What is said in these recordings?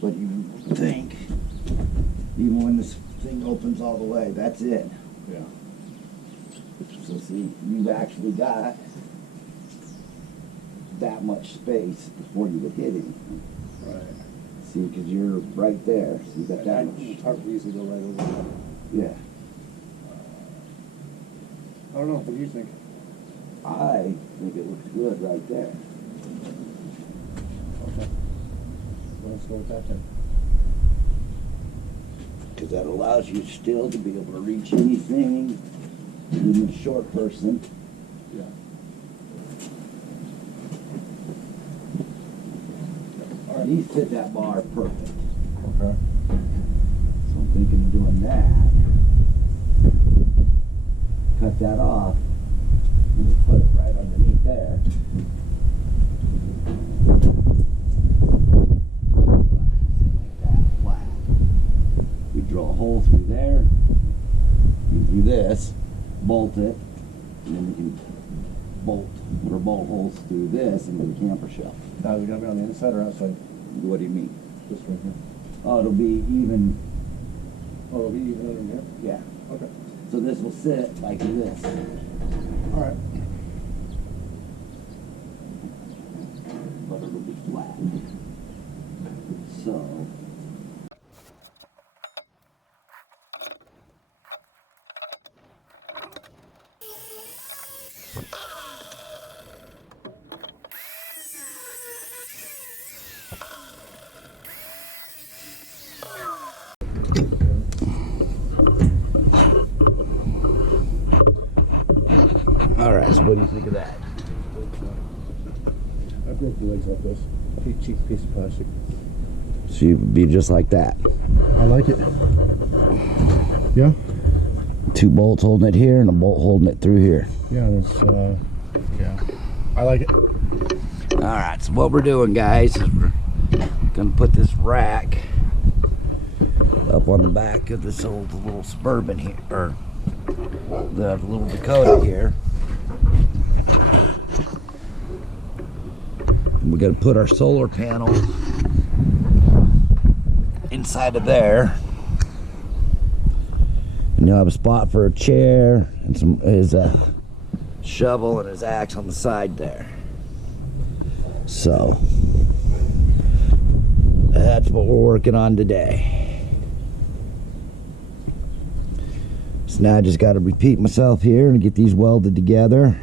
But you think, even when this thing opens all the way, that's it. Yeah. So see, you've actually got that much space before you would hit anything. Right. See, because you're right there. So you got that much. It's hard to easily go right over that. Yeah. I don't know. What do you think? I think it looks good right there. Okay. Well, let's go with that then. Because that allows you still to be able to reach anything, even a short person. Yeah. All right. These fit that bar perfect. Okay. So I'm thinking of doing that. Cut that off. And put it right underneath there. Like that, flat. We drill a hole through there. You do this, bolt it, and then we can bolt holes through this into the camper shell. Now, is it going to be on the inside or outside? What do you mean? This right here. Oh, it'll be even. Oh, it'll be even under here? Yeah. Okay. So this will sit like this. All right. But it'll be flat. So. All right, so what do you think of that? I broke the legs off this. Cheap piece of plastic. So you'd be just like that. I like it. Yeah? 2 bolts holding it here and a bolt holding it through here. Yeah, that's, yeah. I like it. All right, so what we're doing, guys, is we're gonna put this rack up on the back of this old little Suburban here, or the little Dakota here. And we're gonna put our solar panel inside of there. And you'll have a spot for a chair and his shovel and his axe on the side there. So that's what we're working on today. So now I just got to repeat myself here and get these welded together.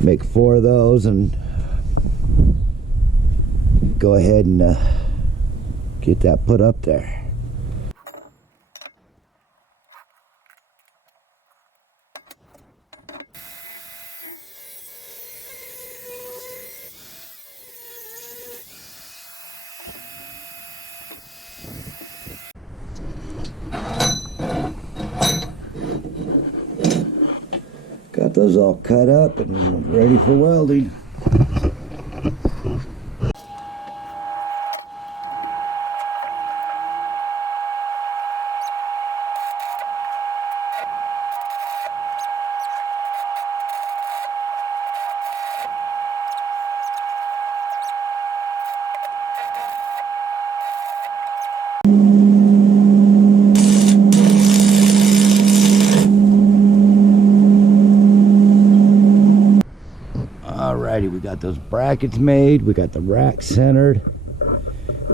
Make 4 of those and go ahead and get that put up there. Got those all cut up and ready for welding. Alrighty, we got those brackets made, we got the rack centered.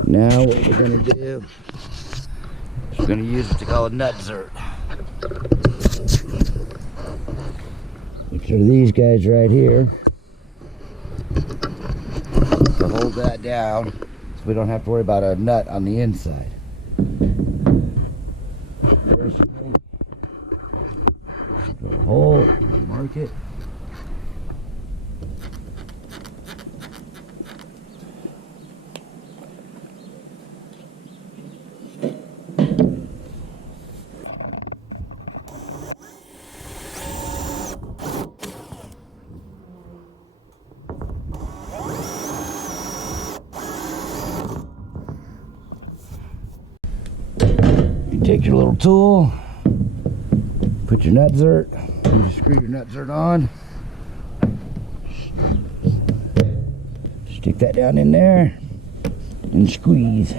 Now what we're gonna do is we're gonna use what they call a nut zert, which are these guys right here, to hold that down so we don't have to worry about a nut on the inside. First, drill a hole, mark it. Take your little tool, put your nut zert, you screw your nut zert on. Stick that down in there and squeeze.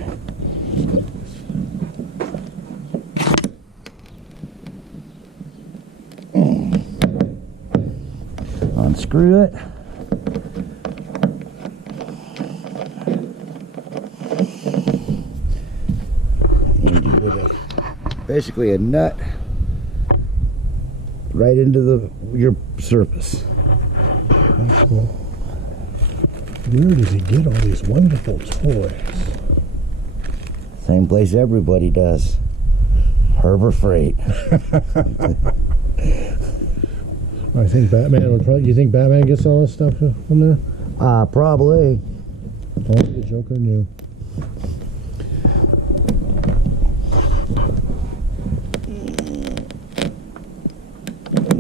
Unscrew it. And you put basically a nut right into your surface. That's cool. Where does he get all these wonderful toys? Same place everybody does. Harbor Freight. I think Batman would probably. You think Batman gets all this stuff from there? Probably. Only the Joker knew.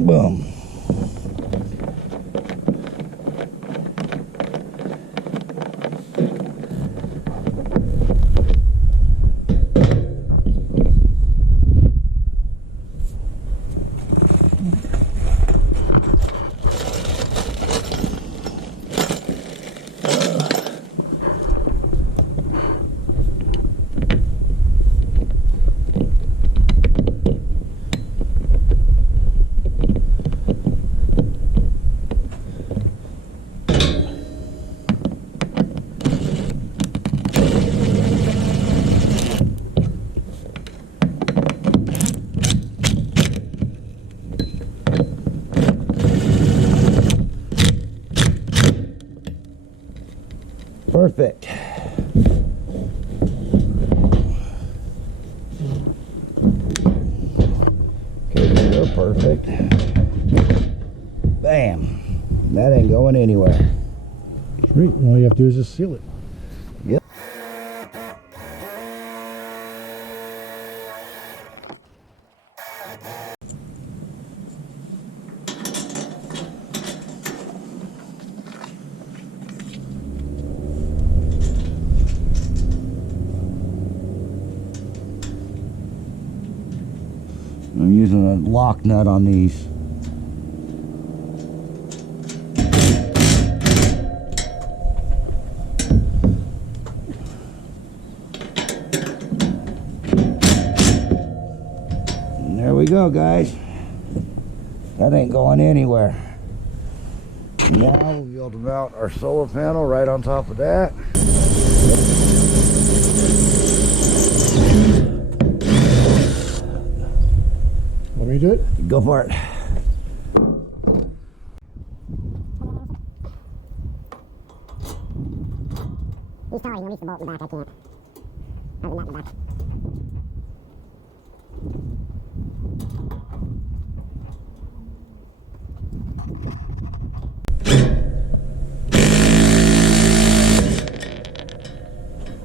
Boom. Perfect. Okay, we're perfect. Bam. That ain't going anywhere. Sweet. All you have to do is just seal it. Yep. I'm using a lock nut on these. And there we go, guys. That ain't going anywhere. Now we'll be able to mount our solar panel right on top of that. Want me to do it? Go for it. He's sorry, he'll reach the bolt in the back, I can't. Have the nut in the back.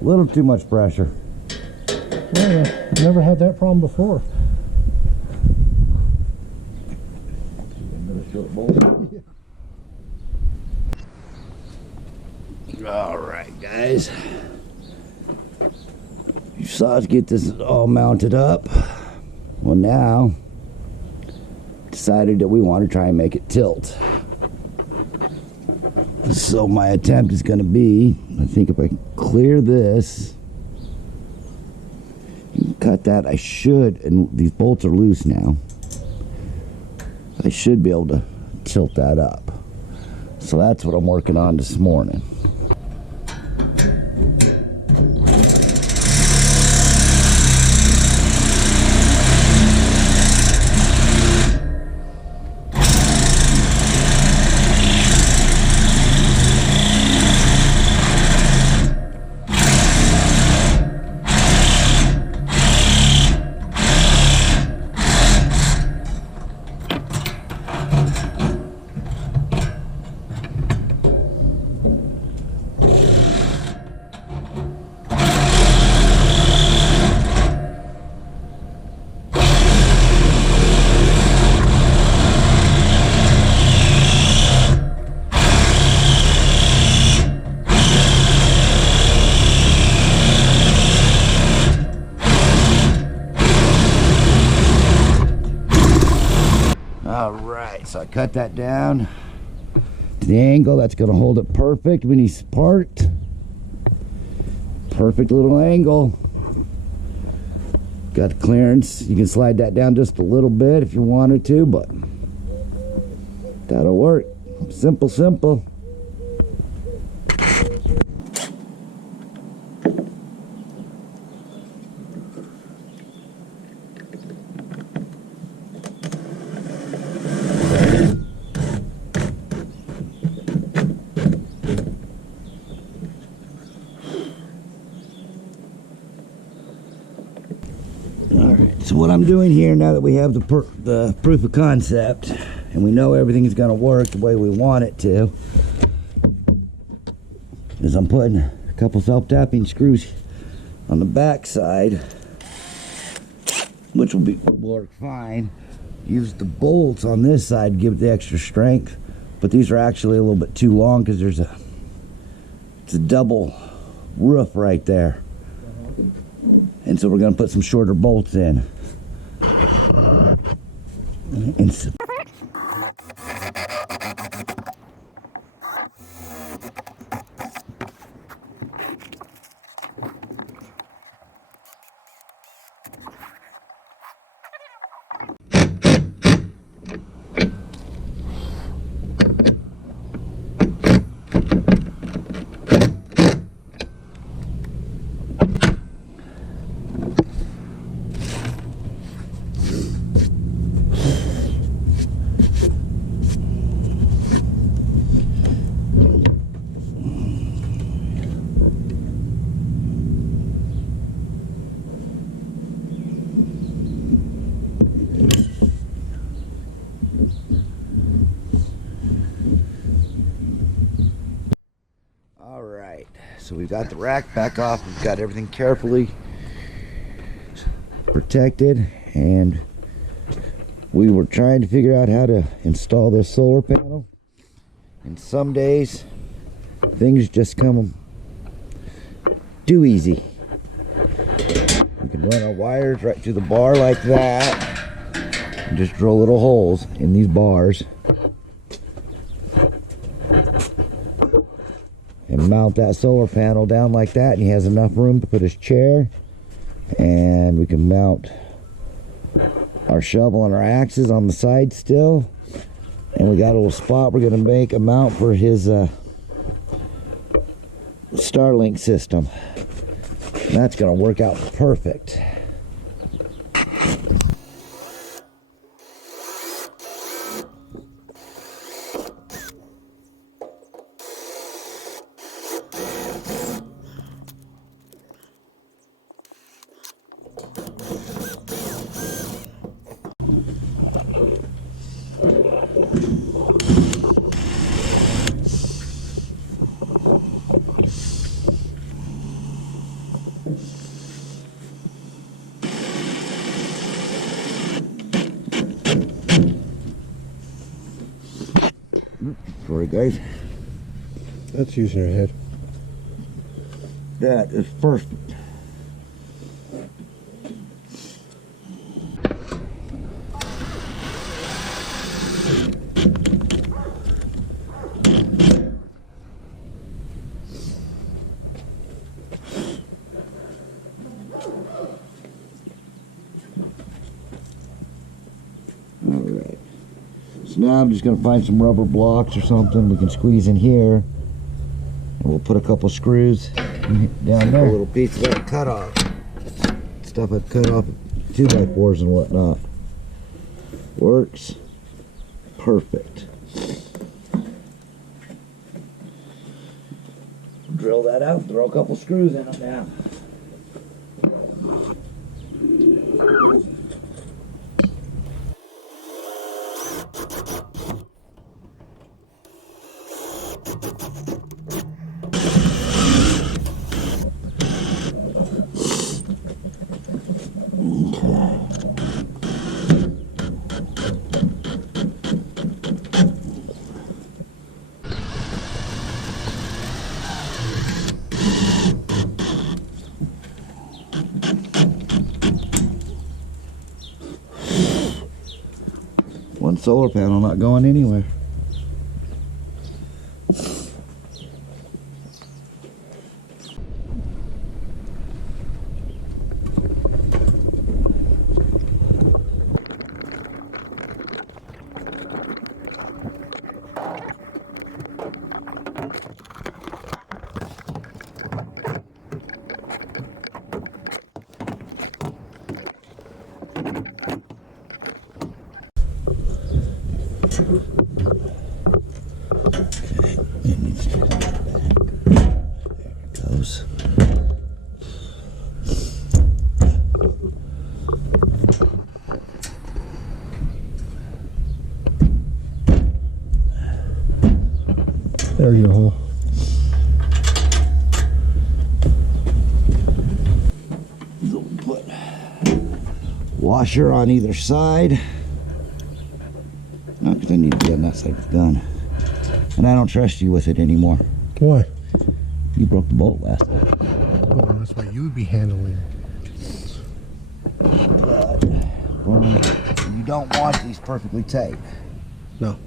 A little too much pressure. Well, I've never had that problem before. Another short bolt. All right, guys. You saw us get this all mounted up. Well, now decided that we want to try and make it tilt. So my attempt is going to be, I think if I clear this, cut that, I should, and these bolts are loose now, I should be able to tilt that up. So that's what I'm working on this morning. So I cut that down to the angle that's going to hold it perfect when he's parked. Perfect little angle. Got the clearance. You can slide that down just a little bit if you wanted to, but that'll work. Simple, simple. So what I'm doing here, now that we have the proof of concept and we know everything is going to work the way we want it to, is I'm putting a couple self-tapping screws on the back side, which will work fine. Use the bolts on this side to give it the extra strength, but these are actually a little bit too long because it's a double roof right there. And so we're going to put some shorter bolts in. So we've got the rack back off. We've got everything carefully protected, and we were trying to figure out how to install this solar panel. And some days things just come too easy. We can run our wires right through the bar like that and just drill little holes in these bars and mount that solar panel down like that, and he has enough room to put his chair, and we can mount our shovel and our axes on the side still, and we got a little spot we're going to make a mount for his Starlink system. And that's going to work out perfect. Sorry guys. That's using your head. That is perfect. Alright. So now I'm just going to find some rubber blocks or something we can squeeze in here. And we'll put a couple screws down there. A little piece of that cut off. Stuff I've cut off 2x4s and whatnot. Works perfect. Drill that out, throw a couple screws in them now. solar panel not going anywhere. It needs to come back. There it goes. There's your hole. So we'll put washer on either side. No, because I need to be on that side of the gun. And I don't trust you with it anymore. Why? You broke the bolt last time. Well, that's why you would be handling it. But well, you don't want these perfectly tight. No.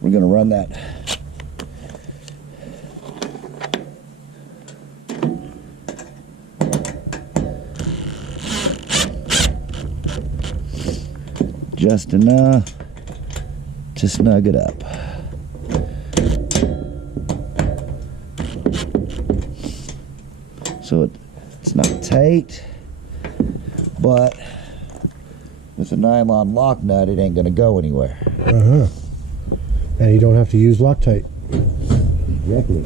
We're going to run that. Just enough to snug it up. So it's not tight, but with a nylon lock nut, it ain't gonna go anywhere. Uh-huh. And you don't have to use Loctite. Exactly.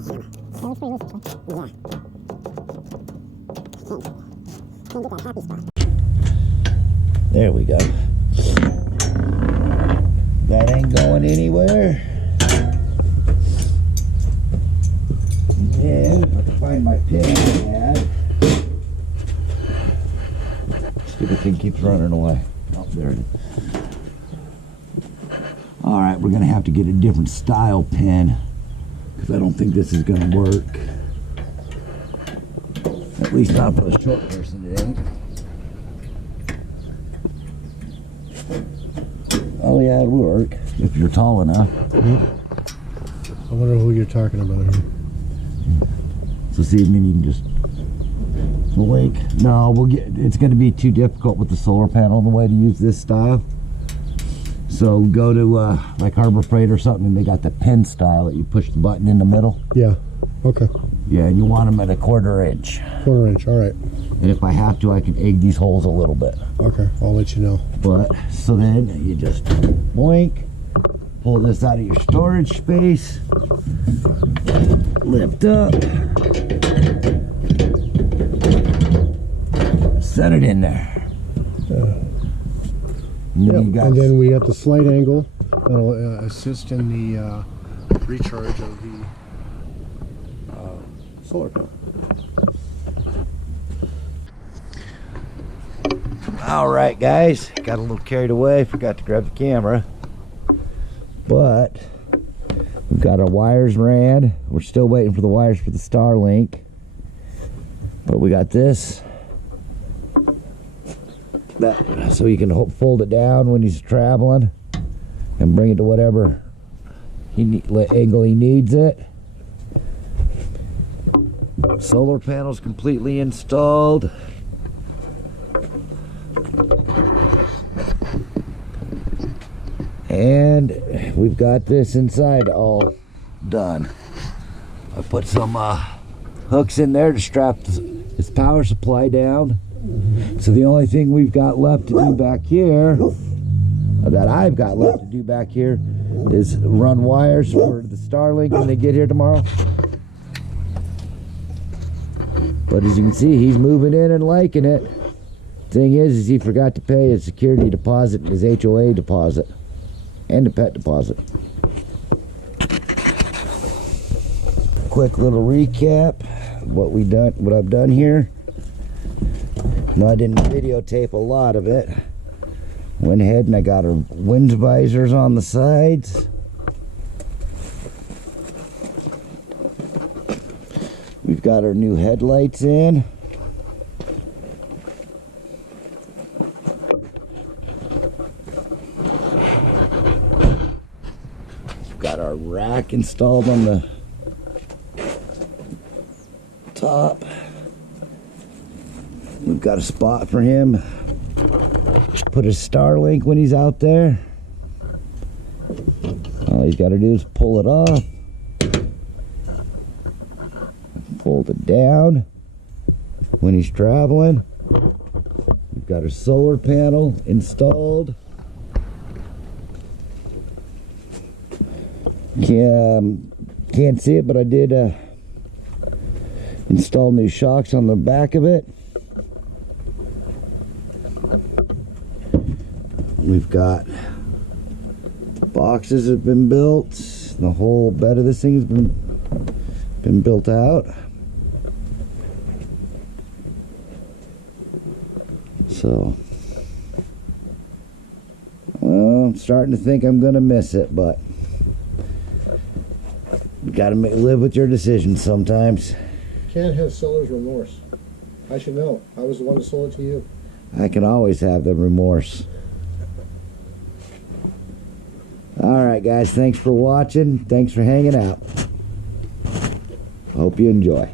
That looks pretty loose, actually. Yeah. Can't get that happy spot. There we go. That ain't going anywhere. And if I can find my pin I had. Stupid thing keeps running away. Oh, there it is. Alright, we're gonna have to get a different style pin, because I don't think this is gonna work. At least not for the short person, it ain't. Oh yeah, it'll work if you're tall enough. I wonder who you're talking about here. So see, maybe you can just blink. No, we'll get. It's going to be too difficult with the solar panel the way to use this style. So go to like Harbor Freight or something, and they got the pin style that you push the button in the middle. Yeah. Okay. Yeah, and you want them at a 1/4 inch. 1/4 inch. All right. And if I have to, I can egg these holes a little bit. Okay. I'll let you know. But so then you just blink, pull this out of your storage space, lift up, set it in there. And then, you got, and then we got the slight angle that'll assist in the recharge of the solar panel. all right, guys, got a little carried away, forgot to grab the camera, but we've got our wires ran. We're still waiting for the wires for the Starlink, but we got this. That, so you can fold it down when he's traveling and bring it to whatever angle he needs it. Solar panels completely installed. And we've got this inside all done. I put some hooks in there to strap his power supply down. So the only thing we've got left to do back here, that I've got left to do back here, is run wires for the Starlink when they get here tomorrow. But as you can see, he's moving in and liking it. Thing is he forgot to pay his security deposit and his HOA deposit and the pet deposit. Quick little recap of what I've done here. No, I didn't videotape a lot of it. Went ahead and I got our wind visors on the sides. We've got our new headlights in. Got our rack installed on the top. We've got a spot for him. Put his Starlink when he's out there. All he's got to do is pull it off. Fold it down when he's traveling. We've got a solar panel installed. Can't see it, but I did install new shocks on the back of it. We've got boxes have been built. The whole bed of this thing has been built out. So, well, I'm starting to think I'm gonna miss it, but you gotta live with your decisions sometimes. Can't have seller's remorse. I should know. I was the one that sold it to you. I can always have the remorse. Alright guys, thanks for watching. Thanks for hanging out. Hope you enjoy.